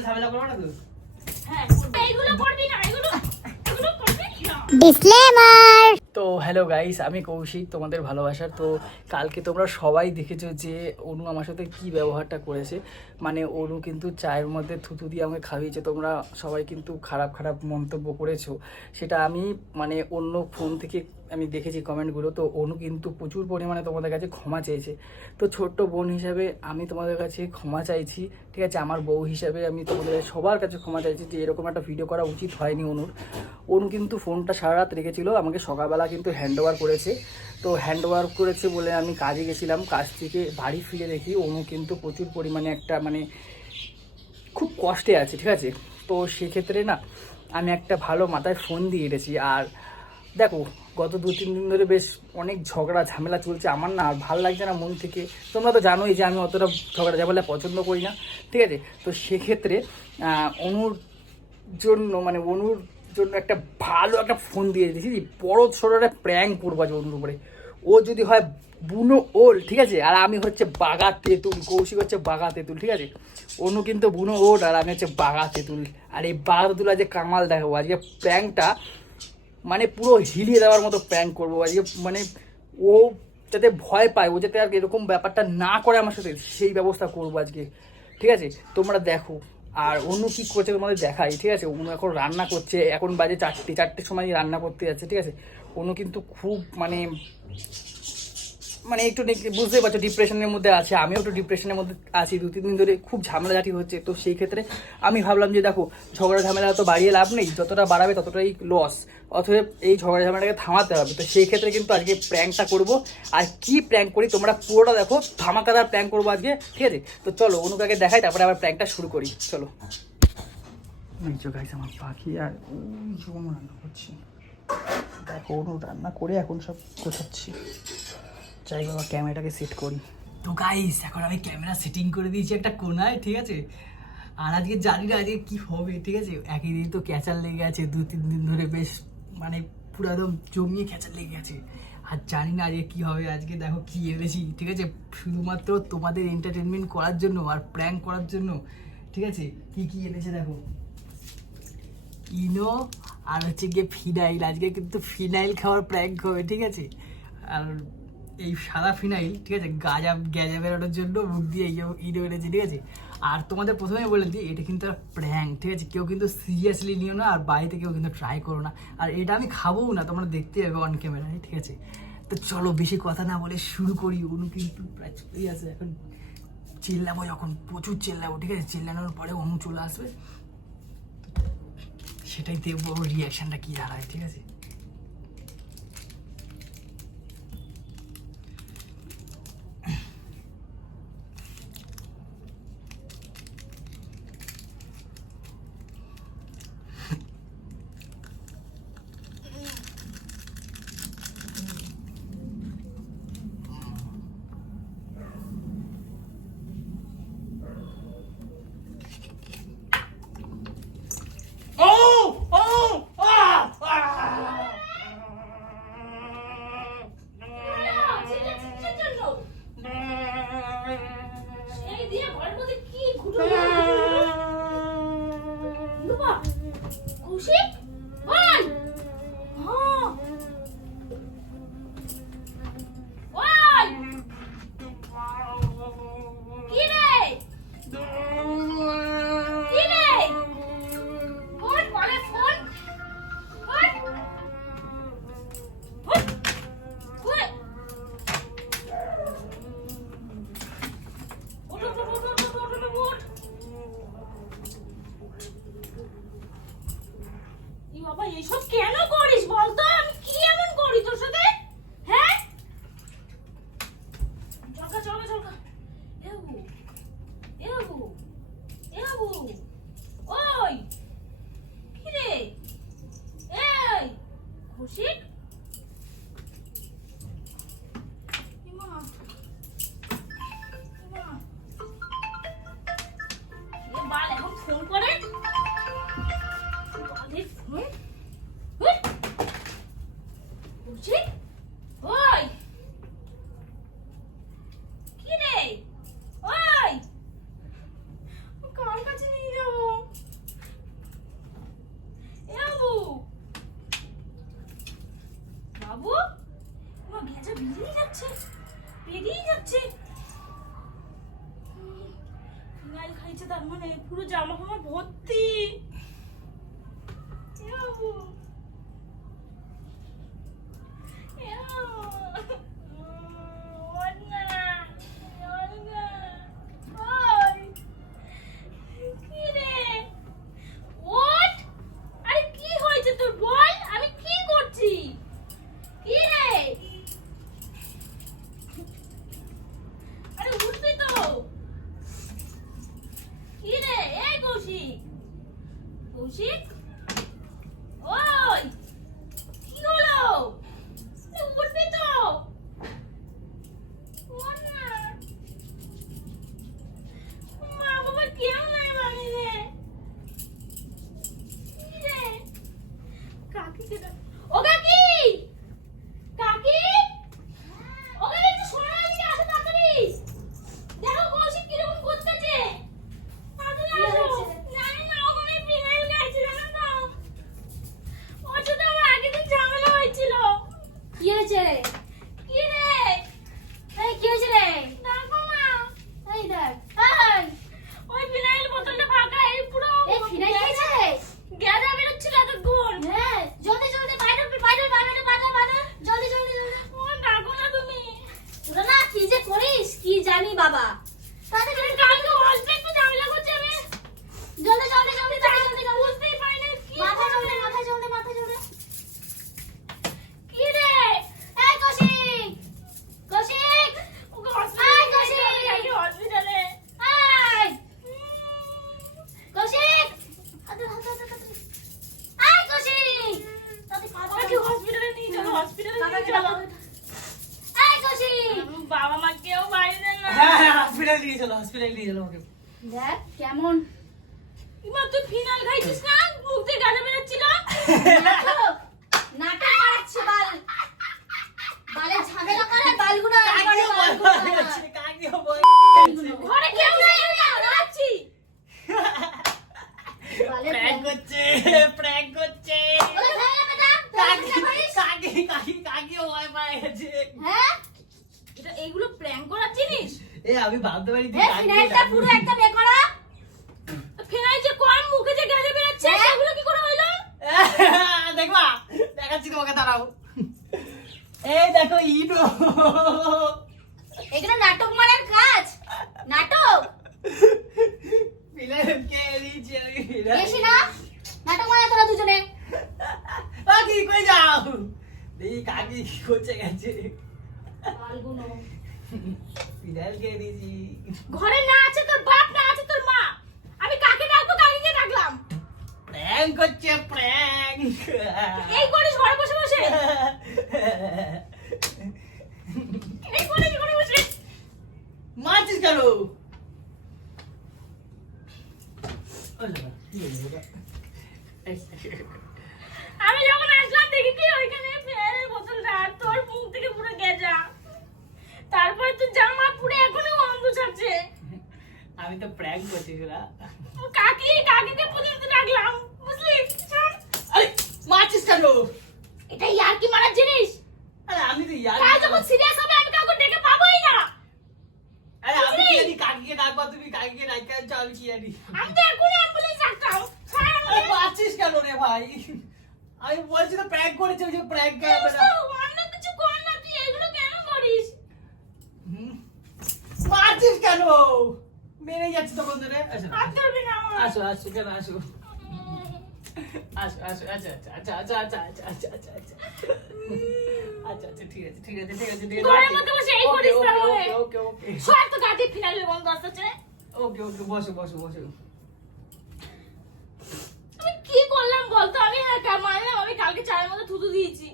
সাথে ঝামেলা করবে না তো? হ্যাঁ এইগুলো করবি না এগুলো এগুলো করবি না। ডিসক্লেমার তো হ্যালো গাইস আমি কৌশিক তোমাদের ভালোবাসার। তো কালকে তোমরা সবাই দেখেছ যে অনু আমার সাথে কি ব্যবহারটা করেছে। মানে অনু কিন্তু চায়ের মধ্যে থুতু দিয়ে আমাকে খাইয়েছে তোমরা সবাই কিন্তু খারাপ খারাপ মন্তব্য করেছ। সেটা আমি মানে অন্য ফোন থেকে আমি দেখেছি কমেন্টগুলো, তো অনু কিন্তু প্রচুর পরিমাণে তোমাদের কাছে ক্ষমা চেয়েছে। তো ছোট্ট বোন হিসাবে আমি তোমাদের কাছে ক্ষমা চাইছি, ঠিক আছে? আমার বউ হিসাবে আমি তোমাদের সবার কাছে ক্ষমা চাইছি যে এরকম একটা ভিডিও করা উচিত হয়নি অনুর। অনু কিন্তু ফোনটা সারা রাত রেখেছিল, আমাকে সকালবেলা কিন্তু হ্যান্ড করেছে। তো হ্যান্ড করেছে বলে আমি কাজে গেছিলাম, কাজ থেকে বাড়ি ফিরে দেখি অনু কিন্তু প্রচুর পরিমাণে একটা মানে খুব কষ্টে আছে, ঠিক আছে? তো সেক্ষেত্রে না, আমি একটা ভালো মাথায় ফোন দিয়ে এসেছি আর দেখো, গত দু, তিন দিন ধরে বেশ অনেক ঝগড়া, ঝামেলা চলছে আমার না, আর ভালো লাগছে না মন থেকে। তোমরা তো জানোই যে আমি অতটা ঝগড়া ঝামেলা পছন্দ করি না, ঠিক আছে? তো সেক্ষেত্রে অনুর জন্য মানে অনুর জন্য একটা ভালো একটা ফোন দিয়ে দিয়েছি। বড় ছোটো একটা প্র্যাঙ্ক করব আজ অনুর উপরে। ও যদি হয় বুনো ওল, ঠিক আছে? আর আমি হচ্ছে বাগা তেঁতুল, কৌশিক হচ্ছে বাগা তেঁতুল, ঠিক আছে? অনু কিন্তু বুনো ওল আর আমি হচ্ছে বাগা তেঁতুল। আর এই বাগা তেঁতুল আজকে কামাল দেখাবো। আজকে প্র্যাঙ্কটা মানে পুরো ঝিলিয়ে দেওয়ার মতো প্র্যাঙ্ক করব আজকে মানে ও যাতে ভয় পায়, ও যাতে আর এরকম ব্যাপারটা না করে আমার সাথে, সেই ব্যবস্থা করব আজকে। ঠিক আছে? তোমরা দেখো। আর অন্য কী করছে তোমাদের দেখাই, ঠিক আছে? অন্য এখন রান্না করছে, এখন বাজে চারটে, চারটের সময় রান্না করতে যাচ্ছে, ঠিক আছে? অন্য কিন্তু খুব মানে মানে একটু বুঝতেই পারছ ডিপ্রেশনের মধ্যে আছে, আমিও একটু ডিপ্রেশনের মধ্যে আছি, দু তিন দিন ধরে খুব ঝামেলাঝাটি হচ্ছে, তো সেই ক্ষেত্রে আমি ভাবলাম যে দেখো, ঝগড়া ঝামেলা তো বাড়িয়ে লাভ নেই, যতটা বাড়াবে ততটাই লস অতএব এই ঝগড়া ঝামেলাটাকে থামাতে হবে, তো সেই ক্ষেত্রে কিন্তু আজকে প্র্যাঙ্কটা করব, আর কি প্র্যাঙ্ক করি তোমরা পুরোটা দেখো, ধামাকাদার প্র্যাঙ্ক করব আজকে, ঠিক আছে? তো চলো অনুকাকে দেখাই, তারপরে আবার প্র্যাঙ্কটা শুরু করি, চলো। আমার পাখি আর রান্না করছি। দেখো রান্না করে এখন সব গোছাচ্ছি। চাই বাবা ক্যামেরাটাকে সেট করি। তো গাইস এখন আমি ক্যামেরা সেটিং করে দিয়েছি একটা কোনায়, ঠিক আছে? আর আজকে জানি না আজকে কী হবে, ঠিক আছে? একই দিন তো ক্যাচার লেগে আছে, দু তিন দিন ধরে বেশ মানে পুরো একদম জমিয়ে ক্যাচার লেগে গেছে আর জানি না আজকে কী হবে, আজকে দেখো কী এনেছি, ঠিক আছে? শুধুমাত্র তোমাদের এন্টারটেনমেন্ট করার জন্য আর প্র্যাঙ্ক করার জন্য, ঠিক আছে? কি কি এনেছে দেখো? ইনো আর হচ্ছে গিয়ে ফিনাইল আজকে কিন্তু ফিনাইল খাওয়ার প্র্যাঙ্ক হবে, ঠিক আছে? আর এই সাদা ফিনাইল, ঠিক আছে? গাজা, গ্যাজা বেরোনোর জন্য মুখ দিয়ে এই ইনো এনেছে, ঠিক আছে? আর তোমাদের প্রথমেই বলে দিই, এটা কিন্তু প্র্যাঙ্ক ঠিক আছে? কেউ কিন্তু সিরিয়াসলি নিও না, আর বাড়িতে কেউ কিন্তু ট্রাই করো না। আর এটা আমি খাবোও না, তোমরা দেখতে পাবে অন ক্যামেরায় ঠিক আছে? তো চলো, বেশি কথা না বলে শুরু করি। অনু কিন্তু প্রায় চলেই আছে এখন। চিল্লাবো যখন, প্রচুর চিল্লাবো, ঠিক আছে? চিল্লানোর পরে অনু চলে আসবে। সেটাই দেখব রিয়াকশনটা কি দাঁড়ায়, ঠিক আছে? DJ. তোমাকে দাঁড়াও। এই দেখো ইনো। এগুলো নাটক মারার কাজ। নাটক। কে আমি বেশি না। নাটক মারা তোরা দুজনে। কাকি কই যাও? দেখি কাকি কি করছে গেছে। কে দিয়েছি ঘরে না আছে তোর বাপ না আছে তোর মা। আমি কাকে ডাকবো কাকিকে ডাকলাম? প্র্যাঙ্ক করছে প্র্যাঙ্ক এই করিস ঘরে বসে বসে এই করিস ঘরে বসে মারছিস কেন ওলা, কি হলো বাবা? আমি যখন আসলাম দেখি কি ওইখানে ফেয়ারের বোতলটা আর তোর মুখ থেকে পুরো গেজা তারপরে তোর জামা পুরো এখনও গন্ধ ছাড়ছে আমি তো প্র্যাঙ্ক করছি ওরা ও কাকি কাকিকে পর্যন্ত ডাকলাম বুঝলি শোন, আরে মারছিস কেন এটা ইয়ার কি মারার জিনিস? আরে আমি তো ইয়ার কাল যখন সিরিয়াস হবে আমি কাউকে ডেকে পাবোই না। আরে আমি কি জানি কাকিকে ডাকবা তুমি কাকিকে ডাকতে আনছো আমি কি জানি আমি তো এখনই অ্যাম্বুলেন্স ডাকতাম। আরে। মারছিস কেন রে ভাই? আমি বলছি তো প্র্যাঙ্ক করেছে ওই যে প্র্যাঙ্ক অন্য কিছু কর না তুই এগুলো কেন করিস? মারছিস কেন মেরে যাচ্ছে তখন ধরে আসো হাত ধরবি না আমার আসো আসো কেন আসো আসো আসো। আচ্ছা আচ্ছা আচ্ছা আচ্ছা আচ্ছা আচ্ছা আচ্ছা আচ্ছা আচ্ছা আচ্ছা ঠিক আছে ঠিক আছে ঠিক আছে ঠিক মধ্যে বসে এই করিস তাহলে? ওকে ওকে ওকে গাড়ি ফিনাইলের গন্ধ আসতেছে ওকে ওকে বসো বসো বসো আমি কি করলাম বলতো আমি হ্যাঁ মানলাম আমি কালকে চায়ের মধ্যে থুতু দিয়েছি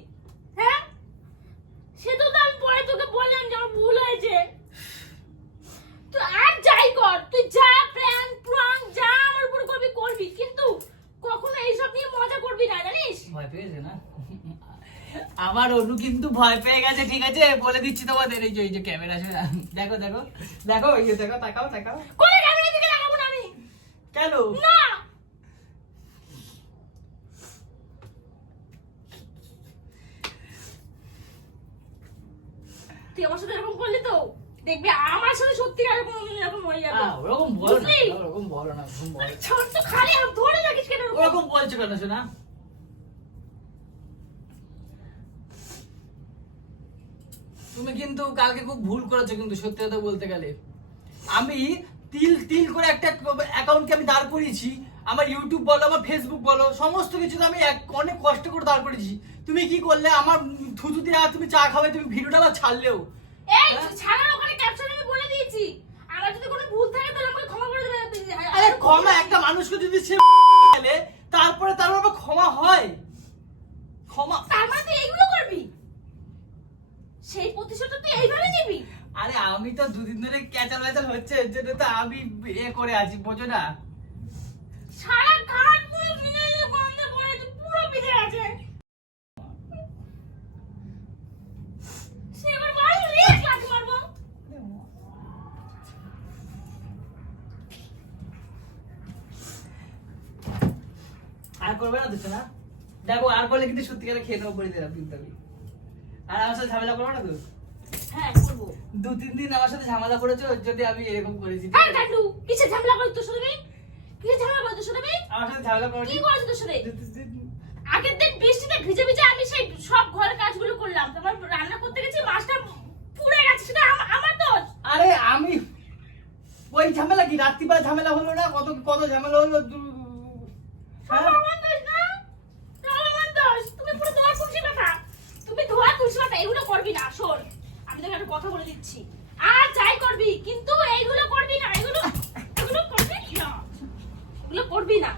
হ্যাঁ সে তো তো আমি পরে তোকে বললাম যে আমার ভুল হয়েছে তুই আর যাই কর তুই যা প্ল্যান প্রাণ যা আমার উপর করবি করবি কিন্তু কখনো এইসব নিয়ে মজা করবি না জানিস? ভয় পেয়েছে না? আমার অনু কিন্তু ভয় পেয়ে গেছে ঠিক আছে? বলে দিচ্ছি তোমাদের এই যে এই যে ক্যামেরা আছে দেখো দেখো দেখো এই যে দেখো তাকাও তাকাও। কোনে ক্যামেরা দিকে লাগাবো না আমি? কেন? না! তুই আমার সাথে এরকম করলি তো? দেখবি আমার সাথে সত্যি এরকম এরকম হয়ে যাবে। ওরকম বলো না ওরকম বলো না ঘুম বলো। ছোট্ট খালি হাত ধরে রাখিস কেন ওরকম বলছো কেন শোনা তুমি কিন্তু কালকে খুব ভুল করেছ কিন্তু সত্যি কথা বলতে গেলে। আমি তিল তিল করে একটা অ্যাকাউন্টকে আমি দাঁড় করিয়েছি আমার ইউটিউব বলো আমার ফেসবুক বলো সমস্ত কিছু আমি অনেক কষ্ট করে দাঁড় করেছি তুমি কি করলে? আমার থুতু দিয়ে আর তুমি চা খাবে তুমি ভিডিওটা আবার ছাড়লেও। এই ছাড়ার ওখানে ক্যাপশন আমি বলে দিয়েছি। আমার যদি কোনো ভুল থাকে তাহলে আমাকে ক্ষমা করে দেবে। আরে ক্ষমা একটা মানুষকে যদি সে গেলে তারপরে তার আবার ক্ষমা হয়। ক্ষমা। তার মানে তুই এইগুলো করবি? সেই প্রতিশোধটা তুই এইভাবে নিবি? আরে আমি তো দুদিন ধরে ক্যাচাল ম্যাচাল হচ্ছে এর জন্য তো আমি এ করে আছি বোঝো না সারা ঘাট পুরো ভিজে গন্ধে পড়ে আছে, পুরো ভিজে আছে সে এবার বাড়ি রে লাথি মারবো আর করবে না তো না? দেখো আর করলে কিন্তু সত্যিকারে খেয়ে নেব করে দিলাম কিন্তু আমি আর আমার সাথে ঝামেলা করব না তো? হ্যাঁ করব। দু তিন দিন আমার সাথে ঝামেলা করেছ জন্য আমি এরকম করেছি। হ্যাঁ কাটু কিসে ঝামেলা করিস তোর সাথে? কিসে ঝামেলা করিস তোর সাথে? আমি? আমার সাথে ঝামেলা কি করেছি তোর সাথে? আগের দিন বৃষ্টিতে ভিজে ভিজে আমি সেই সব ঘরের কাজগুলো করলাম। তারপর রান্না করতে গেছি মাছটা পুড়ে গেছে সেটা আমার দোষ। আরে আমি ওই ঝামেলা কি? রাত্রিবেলা ঝামেলা হলো না? কত কত ঝামেলা হলো দু- সব হ্যাঁ? আমার দোষ না সব আমার দোষ তুমি পুরো ধোয়া তুলসী পাতা তুমি ধোয়া তুলসী পাতা এগুলো করবি না শোন আমি তোকে একটা কথা বলে দিচ্ছি আর যাই করবি কিন্তু এইগুলো করবি না এগুলো এগুলো করবি না এগুলো করবি না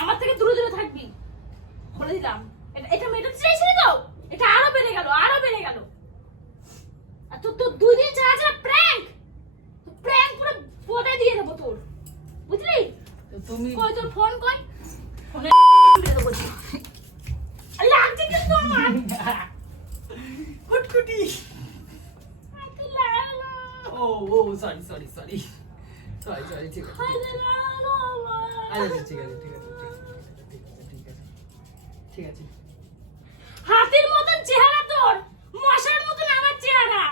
আমার থেকে দূরে দূরে থাকবি বলে দিলাম এটা এটা মেটাতে চাইছিলি তো এটা আরও বেড়ে গেল আরও বেড়ে গেল আর তোর তো দুই দিন ছাড়া ছাড়া প্র্যাঙ্ক প্র্যাঙ্ক পুরো পদে দিয়ে দেবো তোর বুঝলি তো তুমি কই তোর ফোন কই? ফোনে তুলে দেবো লাগছে কিন্তু আমার। কুটকুটি। ও ও sorry sorry sorry sorry sorry ঠিক আছে। আচ্ছা ঠিক আছে। ঠিক আছে ঠিক আছে ঠিক আছে হাতির মতন চেহারা তোর। মশার মতন আমার চেহারা।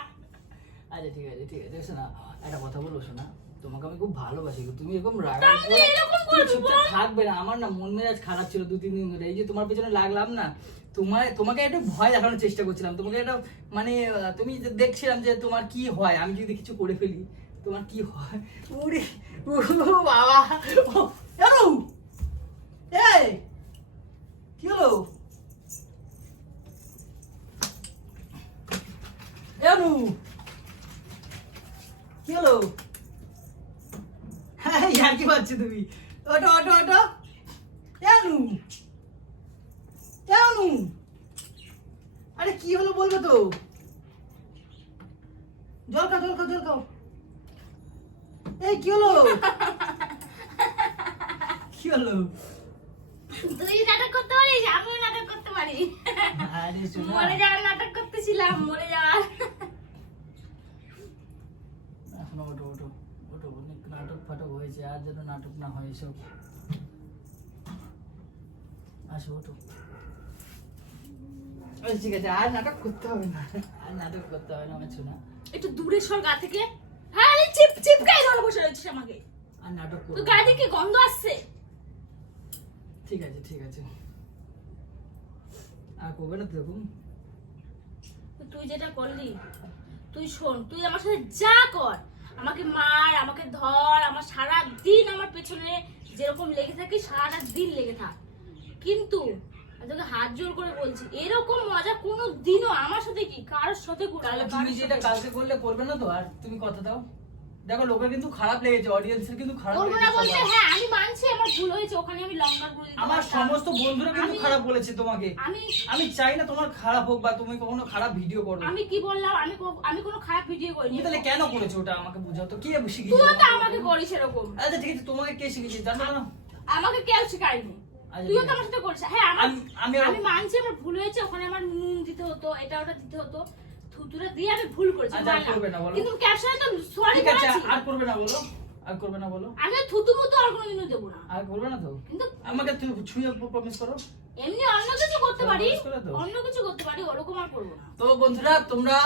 আচ্ছা ঠিক আছে ঠিক আছে শোনা একটা কথা বলব শোনা। তোমাকে আমি খুব ভালোবাসি তুমি এরকম রাগ এরকম থাকবে না। আমার না মন মেজাজ খারাপ ছিল দু তিন দিন ধরে। এই যে তোমার পেছনে লাগলাম না তোমার তোমাকে একটু ভয় দেখানোর চেষ্টা করছিলাম। তোমাকে একটা মানে তুমি দেখছিলাম যে তোমার কি হয় আমি যদি কিছু করে ফেলি তোমার কি হয়? ও বাবা। জানো এই! কি হলো? কি হলো? হ্যাঁ ইয়ার কি পাচ্ছ তুমি। ওটো ওটো ওটো জানু জানু আরে কি হলো বলবে তো? জল খাও জল খাও জল খাও। এই কি হলো? কি হলো? তুই নাটক করতে পারিস? আমিও নাটক করতে পারি। মরে যাওয়ার নাটক করতেছিলাম মরে যাওয়ার এখনও ওটো ওটো ওটো অনেক নাটক ফাটক হয়েছে আর যেন নাটক না হয় এসব। আসো ওটো আচ্ছা, ঠিক আছে আর নাটক করতে হবে না। আর নাটক করতে হবে না আমার শোনা একটু দূরে সর গা থেকে। হ্যাঁ চিপ চিপকাই ধরে বসে রয়েছিস আমাকে। আর নাটক তোর গা থেকে গন্ধ আসছে। ঠিক আছে ঠিক আছে। আর করবে না তো তুই যেটা করলি তুই শোন তুই আমার সাথে যা কর। আমাকে মার আমাকে ধর আমার সারা দিন আমার পেছনে যেরকম লেগে থাকে সারা দিন লেগে থাক। কিন্তু তোকে হাত জোর করে বলছি এরকম মজা কোনো দিনও আমার সাথে কি? কারোর সাথে করবি যেটা কালকে করলে করবে না তো? আর তুমি কথা দাও। দেখো লোকের কিন্তু খারাপ লেগেছে অডিয়েন্সের কিন্তু খারাপ না লেগেছে সবার। হ্যাঁ আমি মানছি আমার ভুল হয়েছে ওখানে আমি লঙ্কার দিতে আমার সমস্ত বন্ধুরা কিন্তু খারাপ বলেছে তোমাকে। আমি আমি চাই না তোমার খারাপ হোক বা তুমি কখনো খারাপ ভিডিও করো। আমি কি বললাম? আমি আমি কোনো খারাপ ভিডিও করিনি। তুমি তাহলে কেন করেছ ওটা আমাকে বুঝাও তো? কে শিখিয়েছে তুইও তো আমাকে করিস এরকম। আচ্ছা ঠিক আছে তোমাকে কে শিখিয়েছে? জানো না। আমাকে কেউ শেখায়নি। আচ্ছা, তুইও তো আমার সাথে করিস। হ্যাঁ আমি আমি মানছি আমার ভুল হয়েছে ওখানে আমার নুন দিতে হতো এটা ওটা দিতে হতো। দিয়ে আমি ভুল করেছি আচ্ছা, আর করবে না বলো। কিন্তু ক্যাপশনে তো সরি বলেছি আর করবে না বলো আর করবে না বলো। আমি থুতু মুতু আর কোনোদিনও দেবো না। আর করবে না তো? কিন্তু আমাকে তুমি ছুঁয়ে প্রমিস করো। এমনি অন্য কিছু করতে পারি। অন্য কিছু করতে পারি ওরকম আর করব না। তো বন্ধুরা তোমরা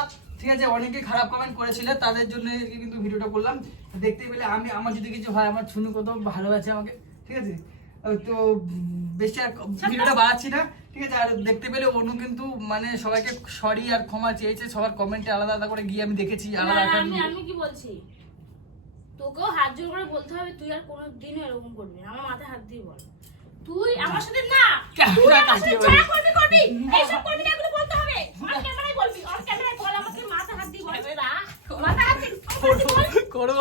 ঠিক আছে অনেকে খারাপ কমেন্ট করেছিল তাদের জন্য কিন্তু ভিডিওটা করলাম। দেখতে পেলে আমি আমার যদি কিছু হয় আমার ছুনু কত ভালোবাসে আমাকে ঠিক আছে? তো বেশি আর ভিডিওটা বাড়াচ্ছি না। ঠিক আছে আর দেখতে পেলে অনু কিন্তু মানে সবাইকে সরি আর ক্ষমা চেয়েছে সবার কমেন্টে আলাদা আলাদা করে গিয়ে আমি দেখেছি আলাদা আমি আমি কি বলছি? তোকেও হাত জোর করে বলতে হবে তুই আর কোনো দিনও এরকম করবি না আমার মাথায় হাত দিয়ে বল। তুই আমার সাথে না তুই আমার সাথে যা করবি করবি এইসব করবি না এগুলো বলতে হবে। ক্যামেরায় বলবি ক্যামেরায় বল আমাকে মাথা হাত দিয়ে বল। মাথা হাত দিয়ে করব।